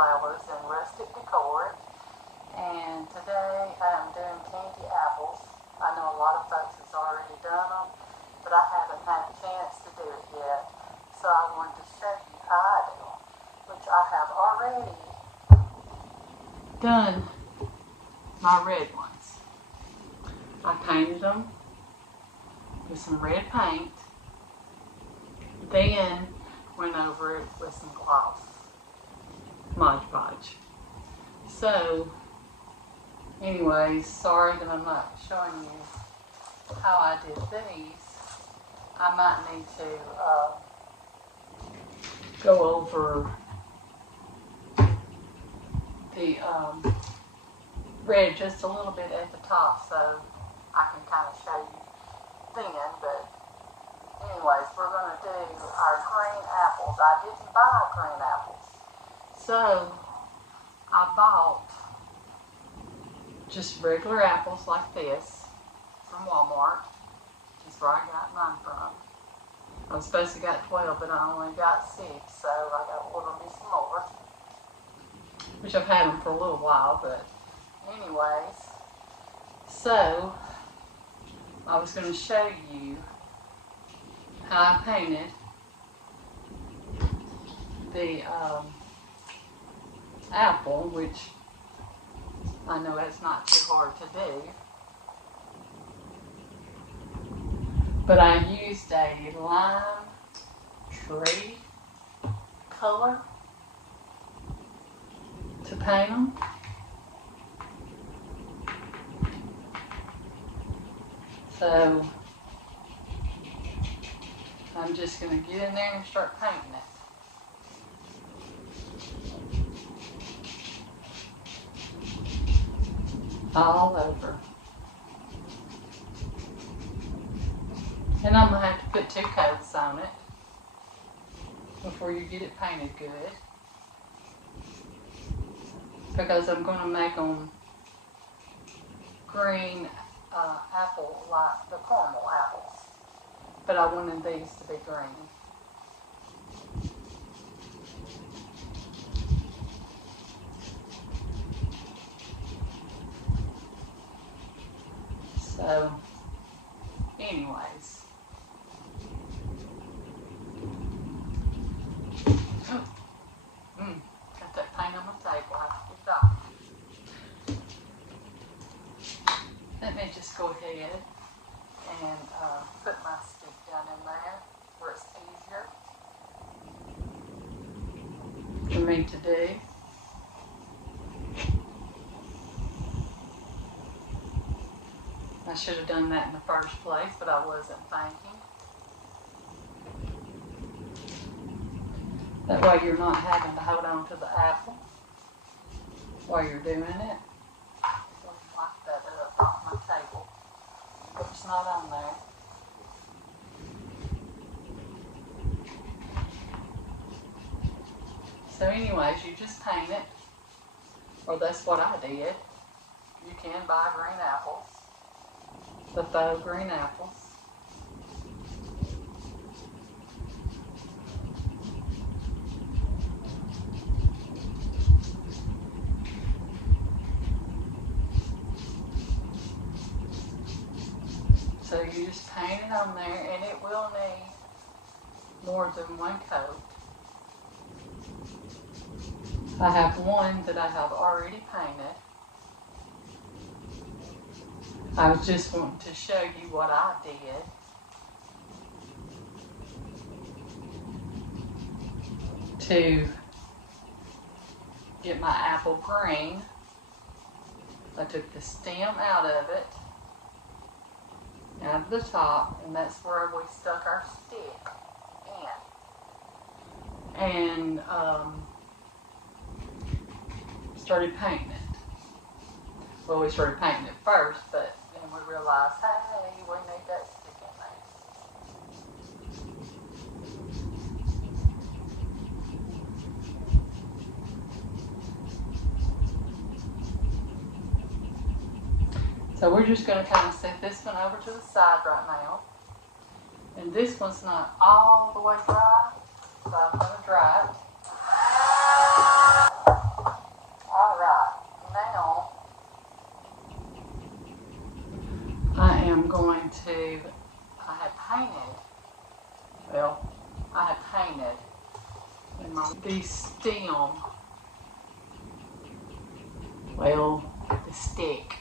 flowers and rustic decor. And today I'm doing candy apples. I know a lot of folks has already done them, but I haven't had a chance to do it yet. So I wanted to show you how I do them, which I have already done my red ones. I painted them with some red paint, then went over it with some gloss, Mod Podge. So, anyways, sorry that I'm not showing you how I did these. I might need to go over the red just a little bit at the top so I can kind of show you then, but anyways, we're going to do our green apples. I didn't buy green apples, so I bought just regular apples like this from Walmart. That's where I got mine from. I was supposed to get 12, but I only got 6, so I got to order me some more, which I've had them for a little while, but anyways, so I was going to show you how I painted the apple, which I know it's not too hard to do, but I used a lime tree color to paint them. So I'm just going to get in there and start painting it. All over. And I'm going to have to put 2 coats on it before you get it painted good, because I'm going to make them green apple like the caramel apples, but I wanted these to be green. So, anyways, got that paint on my table. I have to get it off. Let me just go ahead and put my stick down in there where it's easier for me to do. I should have done that in the first place, but I wasn't thinking. That way you're not having to hold on to the apple while you're doing it. Wipe that up off my table, but it's not on there. So anyways, you just paint it, or that's what I did. You can buy green apples, the faux green apples. So you just paint it on there, and it will need more than 1 coat. I have one that I have already painted. I was just wanting to show you what I did. To get my apple green, I took the stem out of it, out of the top, and that's where we stuck our stick in. And started painting it. Well, we started painting it first, but then we realized, hey, we need that stick in there. So we're just going to kind of set this one over to the side right now. And this one's not all the way dry, so I'm going to dry it. the stem, well, the stick,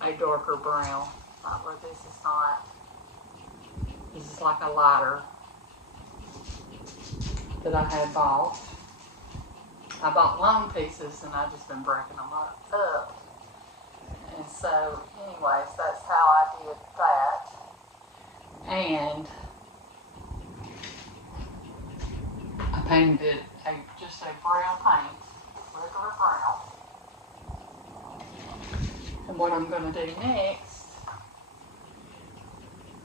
a darker brown. But this is not. This is like a lighter that I had bought. I bought long pieces and I've just been breaking them up. And so, anyways, that's how I did that. And I painted just a brown paint, regular brown. And what I'm going to do next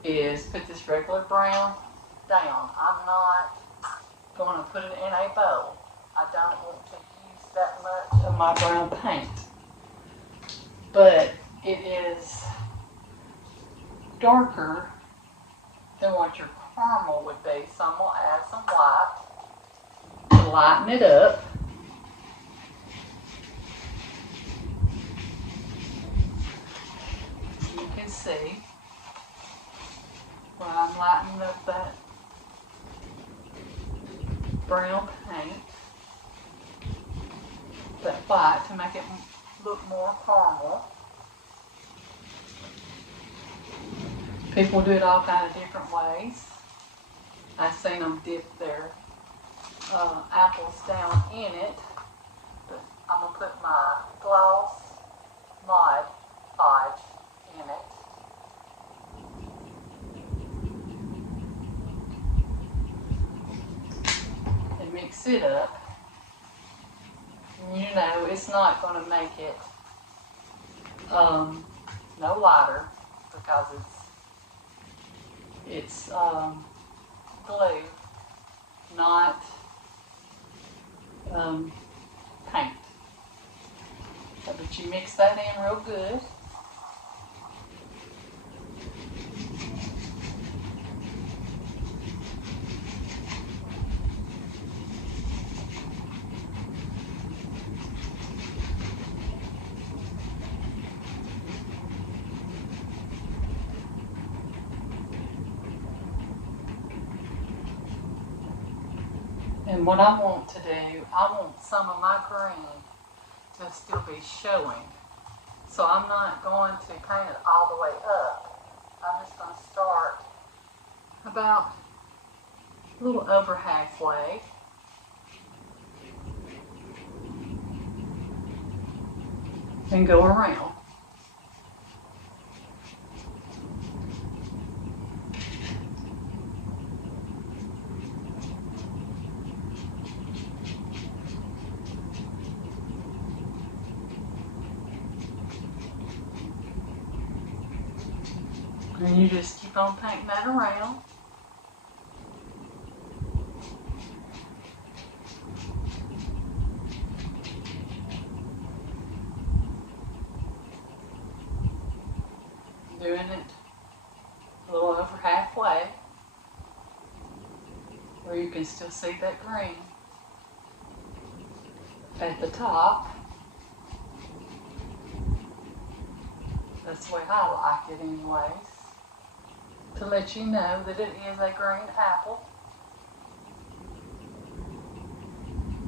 is put this regular brown down. I'm not going to put it in a bowl. I don't want to use that much of my brown paint. But it is darker than what your caramel would be. So I'm going to add some white to lighten it up. You can see where I'm lightening up that brown paint, that white, to make it look more caramel. People do it all kind of different ways. I've seen them dip their apples down in it, but I'm going to put my gloss Mod Podge in it. And mix it up. You know, it's not going to make it no lighter because it's glue, not paint. But you mix that in real good. And what I want to do, I want some of my green to still be showing. So I'm not going to paint it all the way up. I'm just going to start about a little over halfway. And go around. And you just keep on painting that around. Doing it a little over halfway, where you can still see that green at the top. That's the way I like it anyways. To let you know that it is a green apple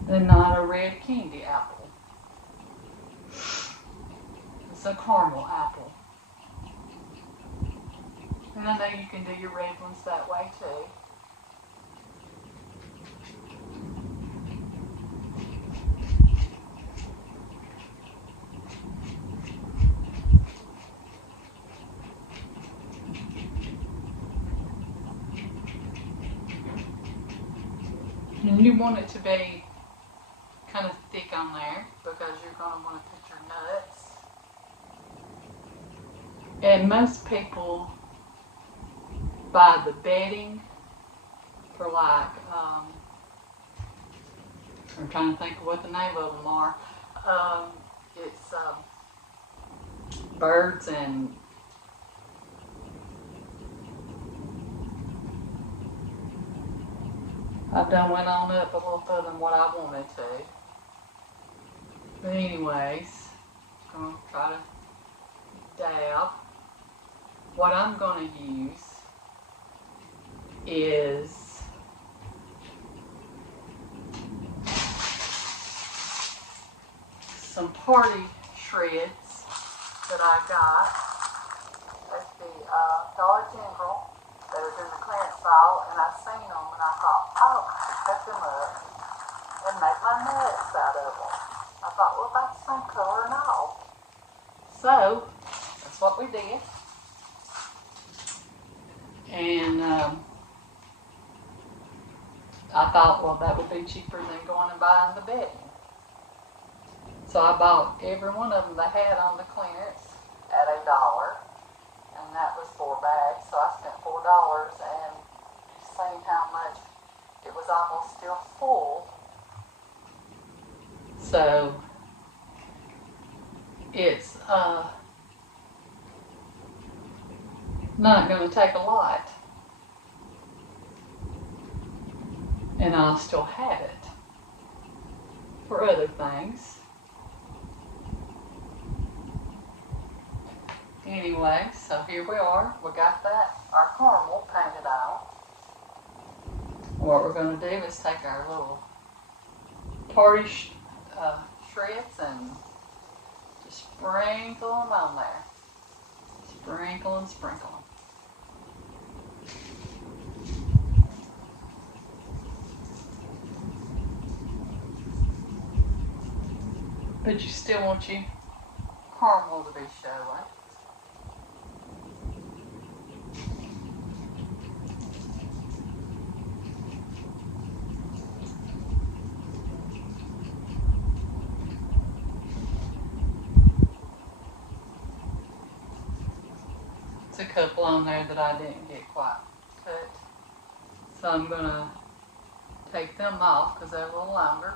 and not a red candy apple. It's a caramel apple. And I know you can do your red ones that way too. And you want it to be kind of thick on there because you're going to want to put your nuts. And most people buy the bedding for like, I'm trying to think of what the name of them are. It's birds and I've done went on up a little further than what I wanted to. But anyways, I'm going to try to dab. What I'm going to use some party shreds that I got at the Dollar General that was in the clearance aisle, and I seen them and I thought, oh, I could cut them up and make my nuts out of them. I thought, well, that's the same color and all. So that's what we did. And I thought, well, that would be cheaper than going and buying the bedding. So I bought every one of them they had on the clearance at $1, and that was 4 bags. So I spent $4, and seeing how much it was almost still full. So it's not going to take a lot, and I'll still have it for other things. Anyway, so here we are. We got that, our caramel painted on. What we're going to do is take our little party shreds and just sprinkle them on there. Sprinkle and sprinkle them. But you still want your caramel to be showing. A couple on there that I didn't get quite cut, so I'm gonna take them off because they're a little longer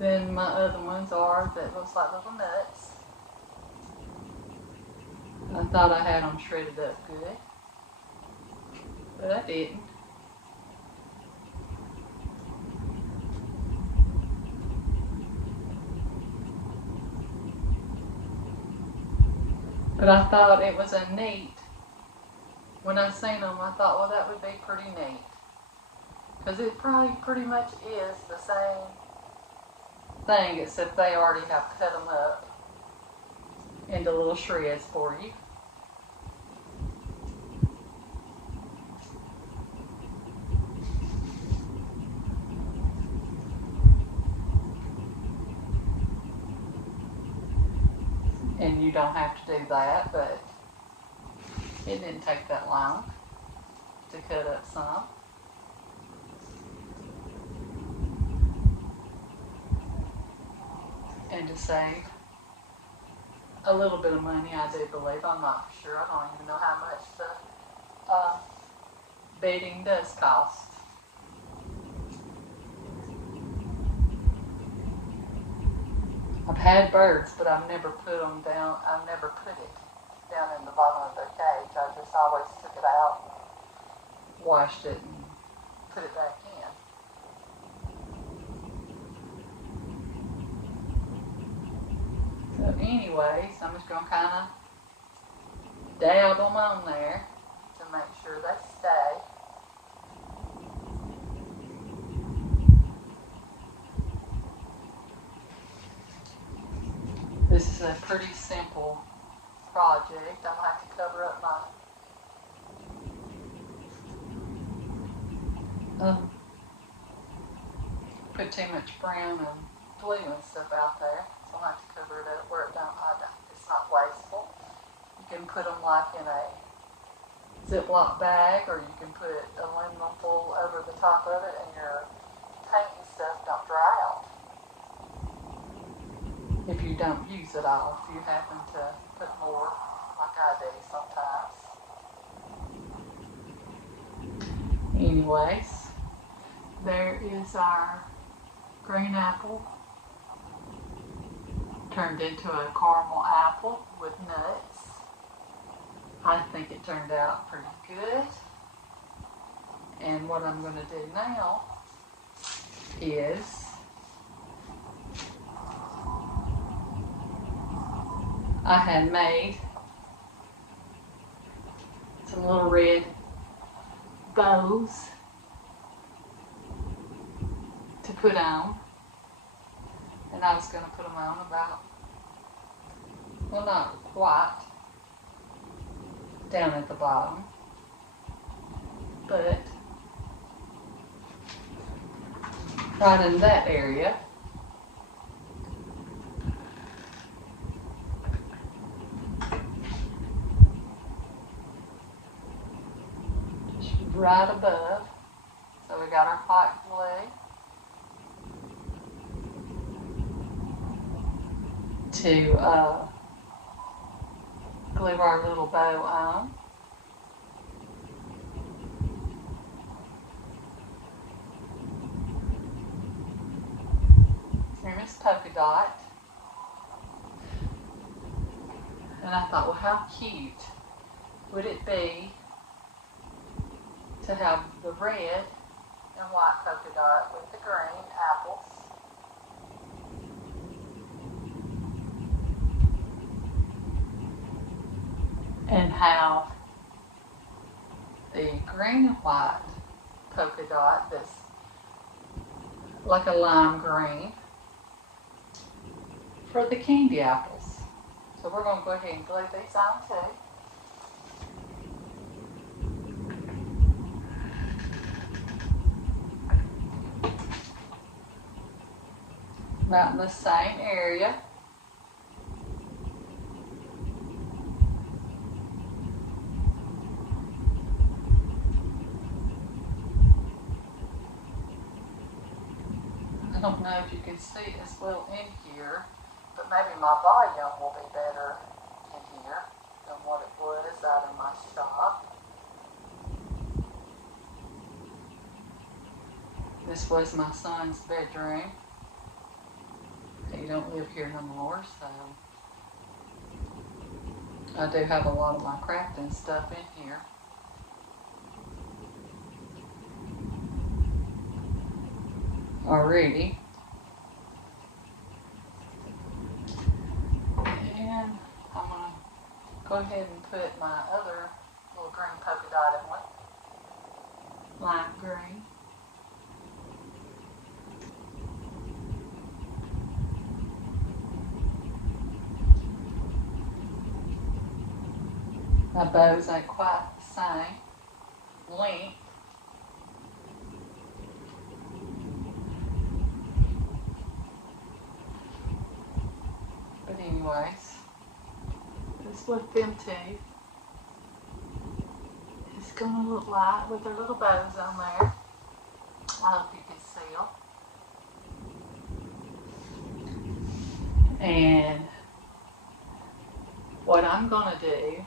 than my other ones are that looks like little nuts. I thought I had them shredded up good, but I didn't. But I thought it was a neat, when I seen them, I thought, well, that would be pretty neat. Because it probably pretty much is the same thing, except they already have cut them up into little shreds for you. And you don't have to do that, but it didn't take that long to cut up some. And to save a little bit of money, I do believe. I'm not sure. I don't even know how much the bedding does cost. I've had birds, but I've never put them down. I've never put it down in the bottom of their cage. I just always took it out, washed it, and put it back in. So anyways, I'm just going to kind of dab them on there to make sure they stay. This is a pretty simple project. I'm going to have to cover up my put too much brown and blue and stuff out there, so I'll have to cover it up where it's not wasteful. You can put them like in a Ziploc bag, or you can put aluminum foil over the top of it, and your paint and stuff don't dry out. If you don't use it all, if you happen to put more, like I do sometimes. Anyways, there is our green apple turned into a caramel apple with nuts. I think it turned out pretty good. And what I'm going to do now is I had made some little red bows to put on. And I was going to put them on about, well, not quite down at the bottom, but right in that area. Just right above. So we got our hot glue to glue our little bow on. Here is polka dot. And I thought, well, how cute would it be to have the red and white polka dot with the green apples. And have the green and white polka dot that's like a lime green for the candy apples. So we're going to go ahead and glue these on too. About in the same area. I don't know if you can see as well in here, but maybe my volume will be better in here than what it was out in my shop. This was my son's bedroom. He don't live here no more, so I do have a lot of my crafting stuff in here. Already. And I'm going to go ahead and put my other little green polka dot in one. Lime green. My bows ain't quite the same length. But anyways, this is what them two is going to look like with their little bows on there. I hope you can see them. And what I'm going to do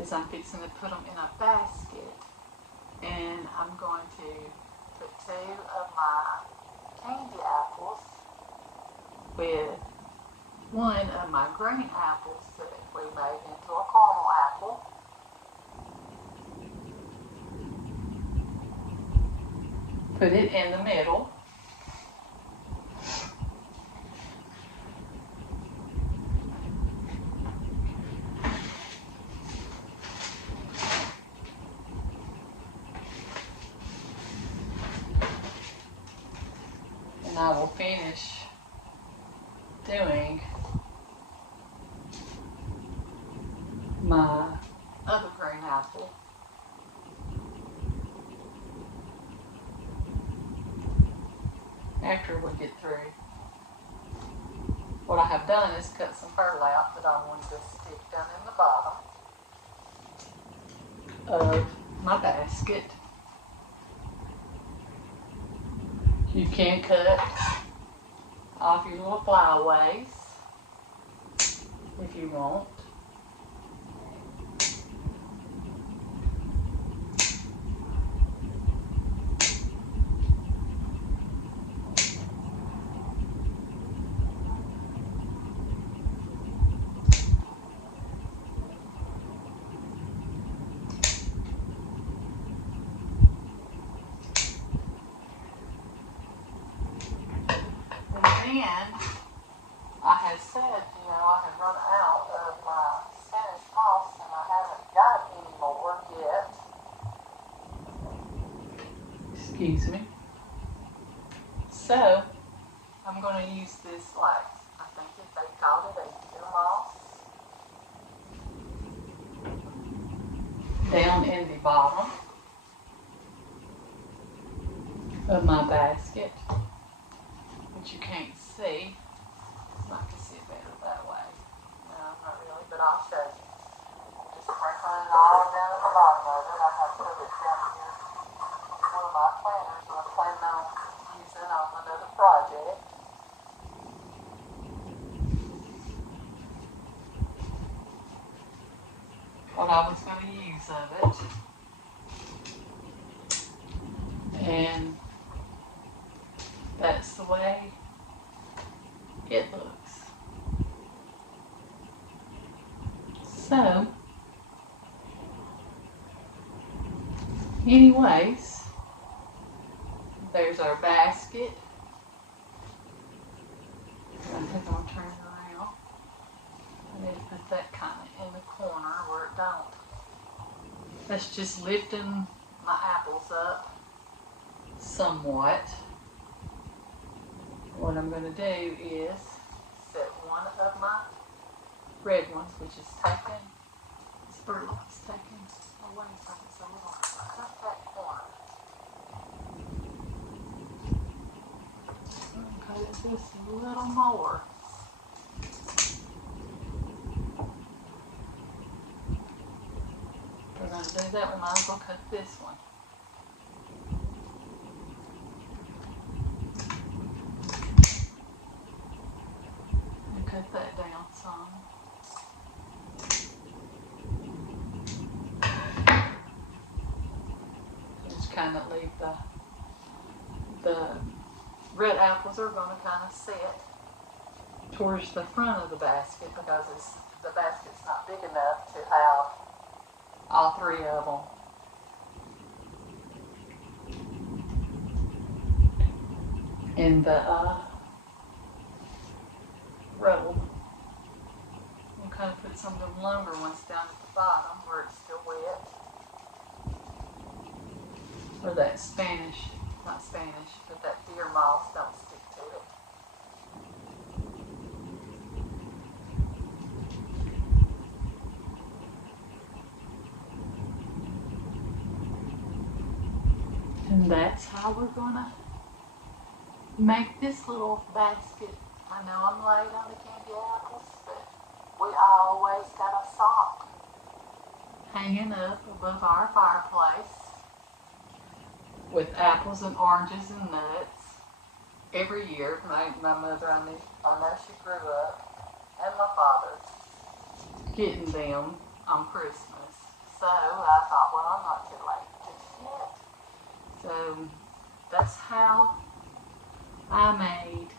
is I'm fixing to put them in a basket, and I'm going to put 2 of my candy apples with 1 of my green apples that we made into a caramel apple. Put it in the middle. And I will finish doing my other green apple. After we get through. What I have done is cut some burlap that I wanted to stick down in the bottom of my basket. You can cut off your little flyaways if you want. And I had said, I had run out of my Spanish moss and I haven't got any more yet. Excuse me. So, I'm going to use this, like, I think they called it a deer moss, down in the bottom of my basket, which you can't see. I can see it better that way. No, not really, but I'll show you. Just sprinkling it all down at the bottom of it. I have put it down here. One of my planters that I'm planning on using on another project. What I was going to use of it. And that's the way it looks. So, anyways, there's our basket. I think I'm going to turn it around. I need to put that kind of in the corner where it don't. That's just lifting my apples up somewhat. What I'm going to do is set one of my red ones, which is taken, this bird is taken away from it, so we're going to cut that corner. I'm going to cut it just a little more. If we're going to do that, we might as well cut this one. And cut that down some. Just kind of leave the red apples are going to kind of sit towards the front of the basket because the basket's not big enough to have all three of them. In the roll. We'll kind of put some of them longer ones down at the bottom where it's still wet. Or that Spanish, not Spanish, but that deer moss don't stick to it. And that's how we're gonna make this little basket. I know I'm late on the candy apples, but we always got a sock hanging up above our fireplace with apples and oranges and nuts every year. My mother, I know she grew up, and my father, getting them on Christmas. So I thought, well, I'm not too late just yet. So that's how I made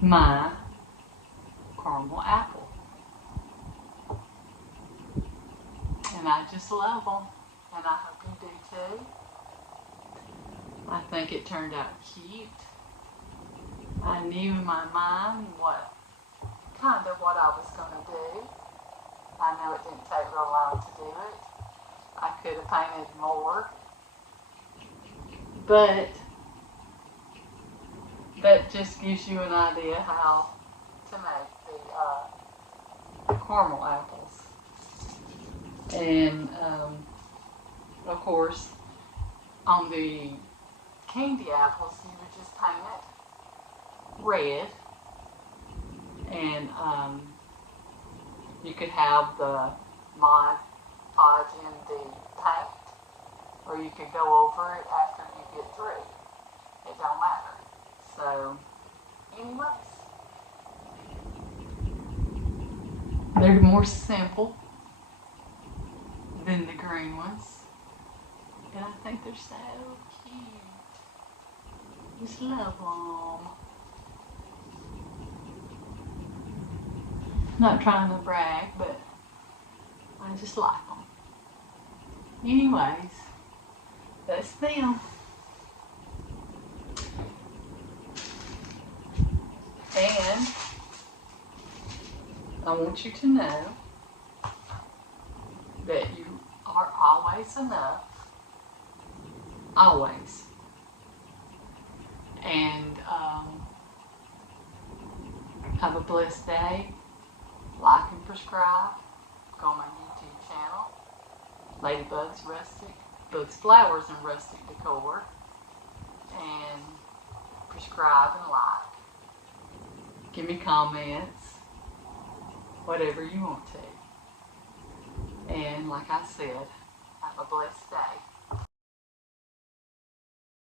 my caramel apple. And I just love them. And I hope you do too. I think it turned out cute. I knew in my mind what I was going to do. I know it didn't take real long to do it. I could have painted more. But that just gives you an idea how to make the caramel apples. And of course, on the candy apples, you would just paint it red. And you could have the Mod Podge in the paint, or you could go over it after you get through. It don't matter. So, anyways, they're more simple than the green ones. And I think they're so cute. Just love them. Not trying to brag, but I just like them. Anyways, that's them. And I want you to know that you are always enough. Always. And have a blessed day. Like and prescribe. Go on my YouTube channel. Ladybugs Rustic. Bugs, Flowers, and Rustic Decor. And prescribe and like. Give me comments. Whatever you want to. And like I said, have a blessed day.